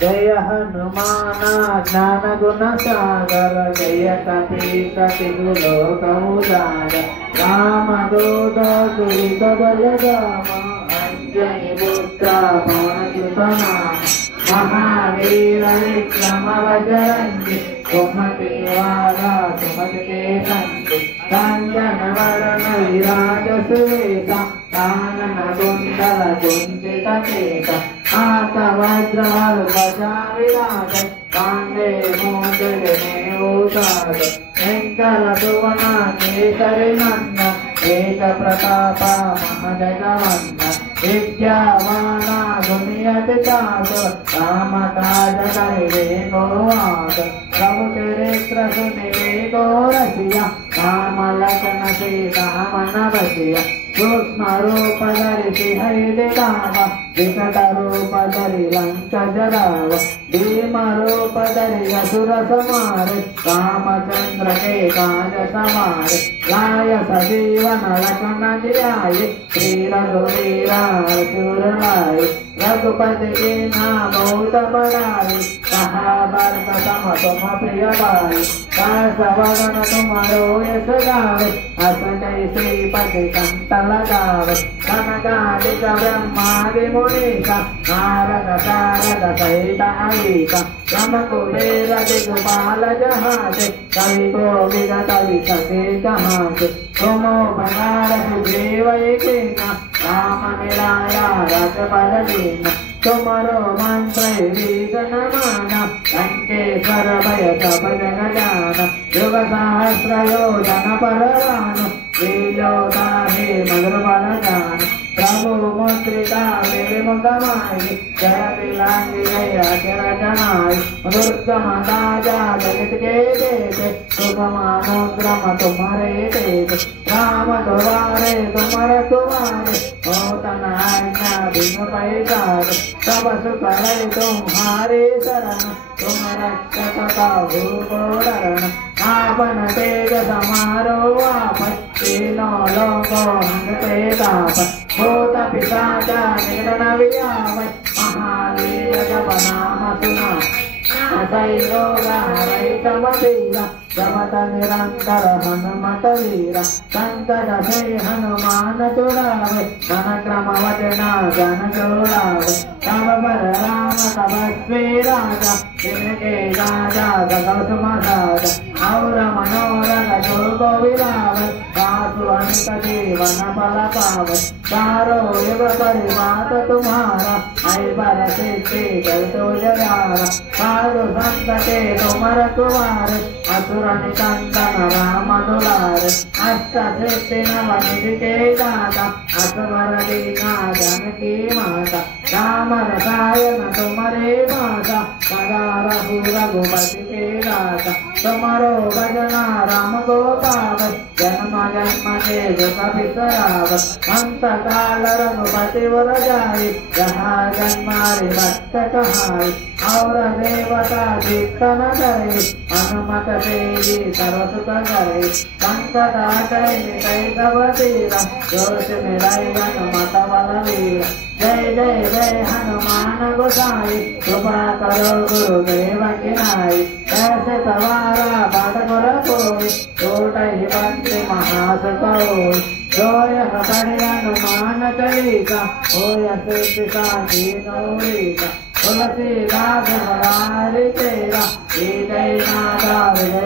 जय हनुमान ज्ञान गुण सागर जय कपीस तिहु लोक उजागर राम दूत दुरित बलराम अंजनी पुत्र पवन सुत नाम महावीर विक्रम बजरंगी सुमति वाला सुमति के संगी कांचन वरण विराज सुवेशा कानन कुंडल कुंचित केसा हाथ वज्र ध्वजा विराज कांधे मूंजले भूषाद शंकर सुवन केसरी नंदन एक प्रताप महाजगवंदन विद्यावान दुनियत चातुर राम काज करिबे को आतुर प्रभु चरित्र सुनिबे को रसिया राम लखन सीता मन बसिया सूक्ष्म रूप धरि सिंह दिखाव विकट रूप धरि लंक जराव भीम रूप धरि असुर संहारे रामचंद्र के काज सवारे लाय सजीवन लखन जियाये श्री रघुवीर हरषुर लाये रघुपति के नाम बहुत बड़ाई महाभारत सम तुम प्रिय भाई सवर्ण तुम्हारो यश गावे अस कैसे पति कंठ लगावे कनकादिक ब्रह्मादि मुनीसा नारद सारद सहित अहिसा यम कुबेर दिग्पाल जहाते कवि कोविद कवि सके कहाते तुमो बनारस देव कीना राम मिलाया रजबल दीना तुम्हारो मंत्र वीर माना लंकेश्वर भय सब जग जाना युग सहस्र योजन परवान लीलोदाहे मधुर बल जान प्रभु मुद्रिका विमुख माई जय दिलांगी जय अचर जनाई दुर्गम राजा जगत के देश सुगमानुग्रम तुम्हारे देश राम द्वारे तुम्हारे तुम्हारे होतन आज्ञा बिनु पैसार सब सुख है तुम्हारे शरण तुम रक्षक का भूगोरण आपन तेज समारो आपन तीनों लोगों हंगते ताप भूत पिशाच निगण वियावै महावीर जप नाम सुना वीरा जमत निरंतर हनुमत वीरा संकट से हनुमान चुड़ावे मन क्रम वचना जन चुड़ावे तब पर राम तपस्वी राजा जिनके राजा सकल सुमसाजा और मनोरथ जो विरावे सासु अनित जीवन फल पावे चारो युग परिवार तुम्हारा आई बर सिद्धि जय तो जयारा साधु संत के तुम रखवारे असुर निकंदन राम दुलारे अष्ट सिद्धि नव निधि के दाता असवर दीना जानकी माता राम रसायन तुम्हारे माता सदा रघुपति के दाता तुम्हारो भजना राम को पावे जन्म जन्म के दुख बिसराव अंत काल रघुपति वर जाई जहाँ जन्मारि भक्त कहाई और देवता कीर्तन करे हनुमत देवी सर्वसुख करे संकट हटै मिटै सब पीरा जोश मिलाई हनुमत बलवीर जय जय जय हनुमान गोसाई कृपा करो गुरुदेव की नाई ऐसे सवारा पाठ कर कोई टूटै बंदी महासुख होई जोय हरि हनुमान चालीसा होय सिद्धि साखी गौरीसा तुलसीदास हमारे तेरा जय नाथा विजय